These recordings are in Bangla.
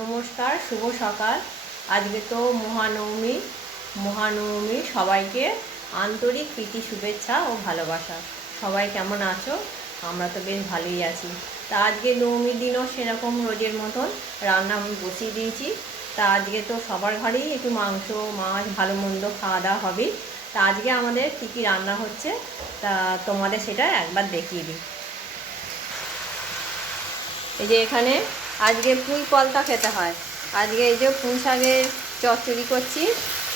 নমস্কার, শুভ সকাল। আজকে তো মহানবমী সবাইকে আন্তরিক প্রীতি শুভেচ্ছা ও ভালোবাসা। সবাই কেমন আছো? আমরা তো বেশ ভালোই আছি। তা আজকে নবমীর দিনও সেরকম রোজের মতন রান্না আমি বসিয়ে দিয়েছি। তা আজকে তো সবার ঘরেই একটু মাংস মাছ ভালো মন্দ খাওয়া দাওয়া হবে। তা আজকে আমাদের কী কী রান্না হচ্ছে তা তোমাদের সেটা একবার দেখিয়ে দিই। এই যে এখানে আজকে পুঁই পলতা খেতে হয়। আজকে এই যে পুঁই শাকের চচ্চড়ি করছি,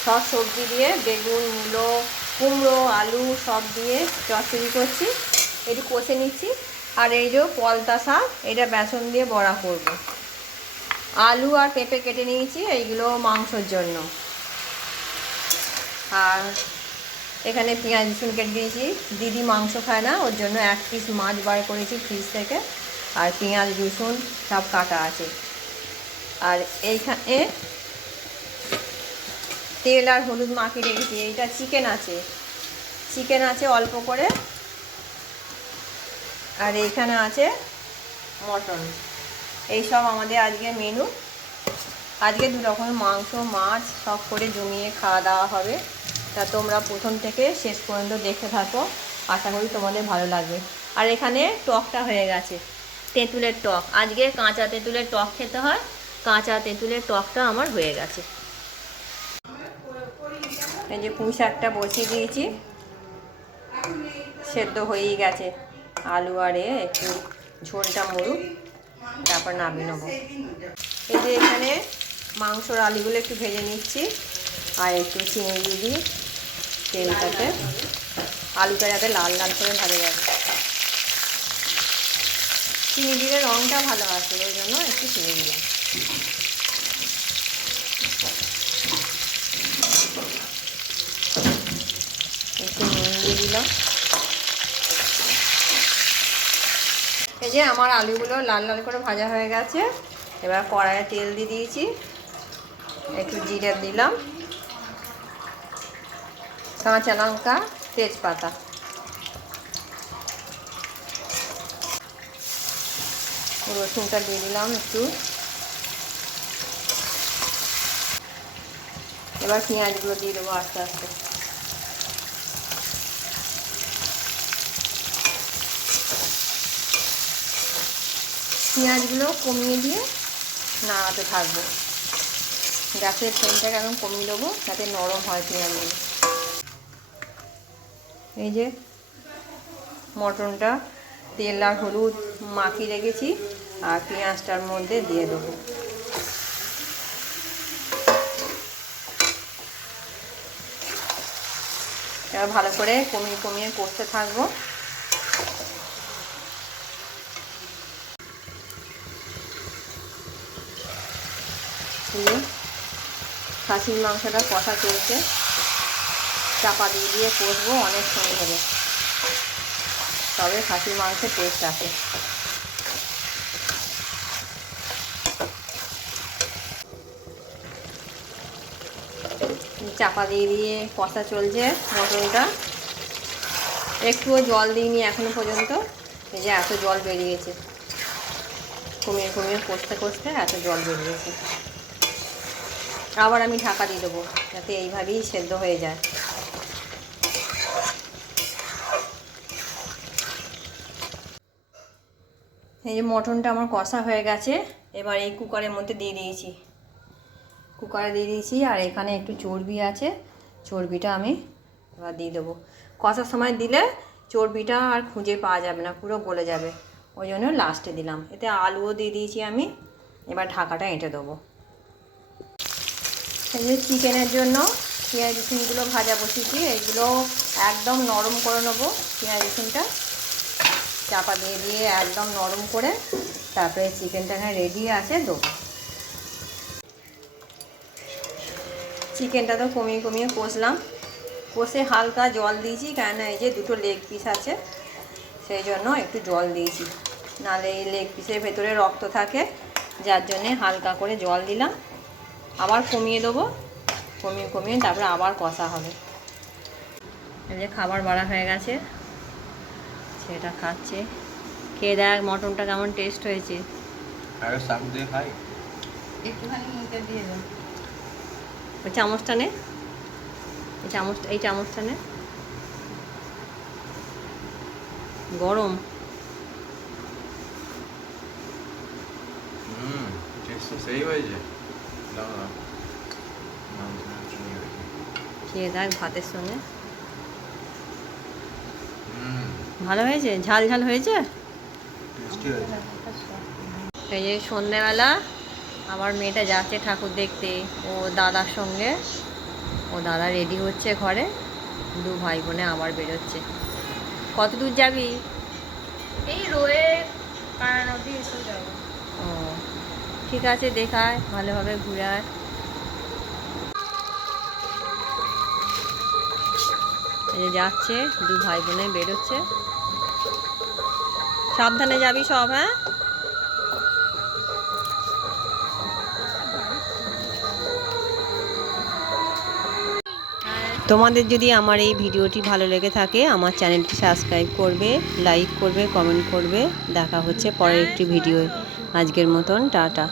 সব সবজি দিয়ে বেগুন, মূলো, কুমড়ো, আলু সব দিয়ে চচ্চড়ি করছি, একটু কষে নিচ্ছি। আর এই যে পলতা শাক, এটা বেসন দিয়ে বড়া করব। আলু আর পেঁপে কেটে নিয়েছি, এইগুলো মাংসর জন্য। আর এখানে পেঁয়াজ রসুন কেটে দিয়েছি। দিদি মাংস খায় না, ওর জন্য 1 পিস মাছ বার করেছি ফ্রিজ থেকে। আর পেঁয়াজ রসুন সব কাটা আছে। আর এইখানে তেল আর হলুদ মাখিয়ে রেখেছি। এইটা চিকেন আছে অল্প করে। আর এইখানে আছে মটন। এইসব আমাদের আজকে মেনু। আজকে 2 রকমের মাংস মাছ সব করে জমিয়ে খাওয়া দাওয়া হবে। তা তোমরা প্রথম থেকে শেষ পর্যন্ত দেখতে থাকো, আশা করি তোমাদের ভালো লাগবে। আর এখানে টকটা হয়ে গেছে, তেঁতুলের টক। আজকে কাঁচা তেঁতুলের টক খেতে হয়। কাঁচা তেঁতুলের টকটা আমার হয়ে গেছে। এই যে পুঁই শাকটা বসিয়ে দিয়েছি, সেদ্ধ হয়েই গেছে। আলু আর একটু ঝোলটা মরুক, তারপর নামিয়ে নেবো। এই যে এখানে মাংসর আলুগুলো একটু ভেজে নিচ্ছি, আর একটু চিনি দিয়ে দিই তেলটাতে। আলুটা যাতে লাল লাল করে ভাজা যাবে। চিনি দিলে রঙটা ভালো আসে, ওই জন্য একটু চিনি দিলাম। একটু নুন দিয়ে দিলাম। এই যে আমার আলুগুলো লাল লাল করে ভাজা হয়ে গেছে। এবার কড়াইয়ে তেল দিয়ে দিয়েছি, একটু জিরে দিলাম, কাঁচা লঙ্কা, তেজপাতা। রসুনটা দিয়ে দিলাম একটু। এবার পেঁয়াজগুলো দিয়ে দেবো আস্তে আস্তে। পেঁয়াজগুলো কমিয়ে দিয়ে নাড়াতে থাকবো। গ্যাসের ফ্লেমটাকে এখন কমিয়ে দেবো যাতে নরম হয় পেঁয়াজগুলো। এই যে মটনটা তেল আর হলুদ মাখিয়ে রেখেছি, আর পেঁয়াজটার মধ্যে দিয়ে দেবো। এবার ভালো করে কমিয়ে কমিয়ে কষতে থাকবো। খাসির মাংসটা কষা চলছে, চাপা দিয়ে দিয়ে কষবো অনেক সময় ধরে, তবে খাসির মাংসের টেস্ট আসে। চাপা দিয়ে দিয়ে কষা চলছে মটনটা। একটুও জল দিইনি এখনো পর্যন্ত। এই যে এত জল বেরিয়েছে, কমিয়ে কমিয়ে কষতে কষতে এত জল বেরিয়েছে। আবার আমি ঢাকা দিয়ে দেবো যাতে এইভাবেই সেদ্ধ হয়ে যায়। এই যে মটনটা আমার কষা হয়ে গেছে। এবার এই কুকারের মধ্যে দিয়ে দিয়েছি। আর এখানে একটু চর্বি আছে, চর্বিটা আমি এবার দিয়ে দেবো। কষার সময় দিলে চর্বিটা আর খুঁজে পাওয়া যাবে না, পুরো গলে যাবে, ওই জন্য লাস্টে দিলাম। এতে আলুও দিয়ে দিয়েছি আমি। এবার ঢাকাটা এঁটে দেবো। এই যে চিকেনের জন্য পেঁয়াজ রসুনগুলো ভাজা বসিয়েছি, এইগুলো একদম নরম করে নেবো। পেঁয়াজ রসুনটা চাপা দিয়ে দিয়ে একদম নরম করে তারপরে চিকেনটা রেডি আছে দেবো। চিকেনটা তো কমিয়ে কমিয়ে কষলাম, কষে হালকা জল দিয়েছি, কেননা এই যে 2টো লেগ পিস আছে সেই জন্য একটু জল দিয়েছি, নাহলে এই লেগ পিসের ভেতরে রক্ত থাকে, যার জন্যে হালকা করে জল দিলাম। আবার কমিয়ে দেবো, কমিয়ে কমিয়ে তারপরে আবার কষা হবে। এই যে খাবার বাড়া হয়ে গেছে, সেটা খাচ্ছে। খেয়ে দেখ মটনটা কেমন টেস্ট হয়েছে। আরে শাক দিয়ে খাই। একটুখানি এটা দিয়ে দাও। ওই চামচটা নে, এই চামচটা নে। গরম। টেস্ট তো সেই হয়েছে। দাও না। খেয়ে দেখ ভাতের সঙ্গে। ভালো হয়েছে, ঝাল ঝাল হয়েছে। টেস্টি হয়েছে। এই যে সন্ধ্যেবেলা আবার মেয়েটা যাচ্ছে ঠাকুর দেখতে ও দাদার সঙ্গে। ও দাদা রেডি হচ্ছে ঘরে, দু ভাই বোনে আবার বেরোচ্ছে। কত দূর যাবি? এই রোয়ে কারণ অবধি এসে যাবো। ও ঠিক আছে, দেখায় ভালোভাবে ঘুরে আয়। এই যে যাচ্ছে, দু ভাই বোনে বেরোচ্ছে। সাবধানে যাবি সব, হ্যাঁ। তোমাদের যদি আমার এই ভিডিওটি ভালো লেগে থাকে আমার চ্যানেলটি সাবস্ক্রাইব করবে, লাইক করবে, কমেন্ট করবে। দেখা হচ্ছে পরের একটি ভিডিও। আজকের মতন টাটা।